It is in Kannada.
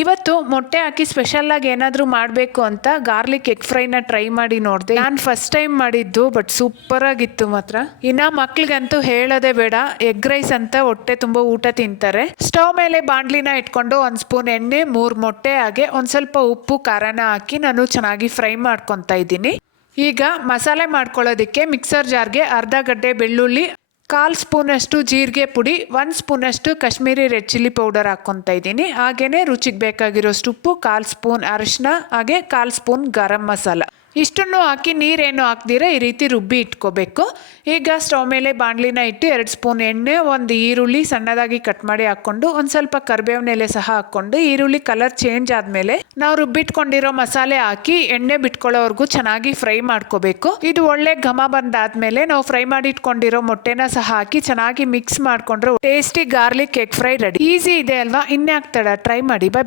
ಇವತ್ತು ಮೊಟ್ಟೆ ಹಾಕಿ ಸ್ಪೆಷಲ್ ಆಗಿ ಏನಾದರೂ ಮಾಡಬೇಕು ಅಂತ ಗಾರ್ಲಿಕ್ ಎಗ್ ಫ್ರೈನ ಟ್ರೈ ಮಾಡಿ ನೋಡಿದೆ. ನಾನು ಫಸ್ಟ್ ಟೈಮ್ ಮಾಡಿದ್ದು, ಬಟ್ ಸೂಪರ್ ಆಗಿತ್ತು ಮಾತ್ರ. ಇನ್ನು ಮಕ್ಳಿಗಂತೂ ಹೇಳೋದೇ ಬೇಡ, ಎಗ್ ರೈಸ್ ಅಂತ ಹೊಟ್ಟೆ ತುಂಬ ಊಟ ತಿಂತಾರೆ. ಸ್ಟವ್ ಮೇಲೆ ಬಾಂಡ್ಲಿನ ಇಟ್ಕೊಂಡು 1 ಸ್ಪೂನ್ ಎಣ್ಣೆ, 3 ಮೊಟ್ಟೆ, ಹಾಗೆ ಒಂದು ಸ್ವಲ್ಪ ಉಪ್ಪು ಖಾರನ ಹಾಕಿ ನಾನು ಚೆನ್ನಾಗಿ ಫ್ರೈ ಮಾಡ್ಕೊತಾ ಇದ್ದೀನಿ. ಈಗ ಮಸಾಲೆ ಮಾಡ್ಕೊಳ್ಳೋದಕ್ಕೆ ಮಿಕ್ಸರ್ ಜಾರ್ಗೆ ಅರ್ಧ ಗಡ್ಡೆ ಬೆಳ್ಳುಳ್ಳಿ, 1/4 ಸ್ಪೂನಷ್ಟು ಜೀರಿಗೆ ಪುಡಿ, 1 ಸ್ಪೂನಷ್ಟು ಕಾಶ್ಮೀರಿ ರೆಡ್ ಚಿಲ್ಲಿ ಪೌಡರ್ ಹಾಕ್ಕೊತಾ ಇದ್ದೀನಿ. ಹಾಗೆಯೇ ರುಚಿಗೆ ಬೇಕಾಗಿರೋಷ್ಟು ಉಪ್ಪು, 1/4 ಸ್ಪೂನ್ ಅರಿಶಿನ, ಹಾಗೆ 1/4 ಸ್ಪೂನ್ ಗರಂ ಮಸಾಲ. ಇಷ್ಟನ್ನು ಹಾಕಿ ನೀರೇನು ಹಾಕ್ದಿರ ಈ ರೀತಿ ರುಬ್ಬಿ ಇಟ್ಕೋಬೇಕು. ಈಗ ಸ್ಟವ್ ಮೇಲೆ ಬಾಣಲಿನ ಇಟ್ಟು 2 ಸ್ಪೂನ್ ಎಣ್ಣೆ, 1 ಈರುಳ್ಳಿ ಸಣ್ಣದಾಗಿ ಕಟ್ ಮಾಡಿ ಹಾಕ್ಕೊಂಡು, ಒಂದು ಸ್ವಲ್ಪ ಕರಿಬೇವಿನ ಎಲೆ ಸಹ ಹಾಕ್ಕೊಂಡು, ಈರುಳ್ಳಿ ಕಲರ್ ಚೇಂಜ್ ಆದಮೇಲೆ ನಾವು ರುಬ್ಬಿಟ್ಕೊಂಡಿರೋ ಮಸಾಲೆ ಹಾಕಿ ಎಣ್ಣೆ ಬಿಟ್ಕೊಳ್ಳೋವರೆಗೂ ಚೆನ್ನಾಗಿ ಫ್ರೈ ಮಾಡ್ಕೋಬೇಕು. ಇದು ಒಳ್ಳೆ ಘಮ ಬಂದಾದ್ಮೇಲೆ ನಾವು ಫ್ರೈ ಮಾಡಿ ಇಟ್ಕೊಂಡಿರೋ ಮೊಟ್ಟೆನ ಸಹ ಹಾಕಿ ಚೆನ್ನಾಗಿ ಮಿಕ್ಸ್ ಮಾಡ್ಕೊಂಡ್ರೆ tasty garlic egg fry ready. Easy ಇದೆ ಅಲ್ವಾ? ಇನ್ಯಾಕ್ ತಡ, ಟ್ರೈ ಮಾಡಿ. ಬಾಯ್.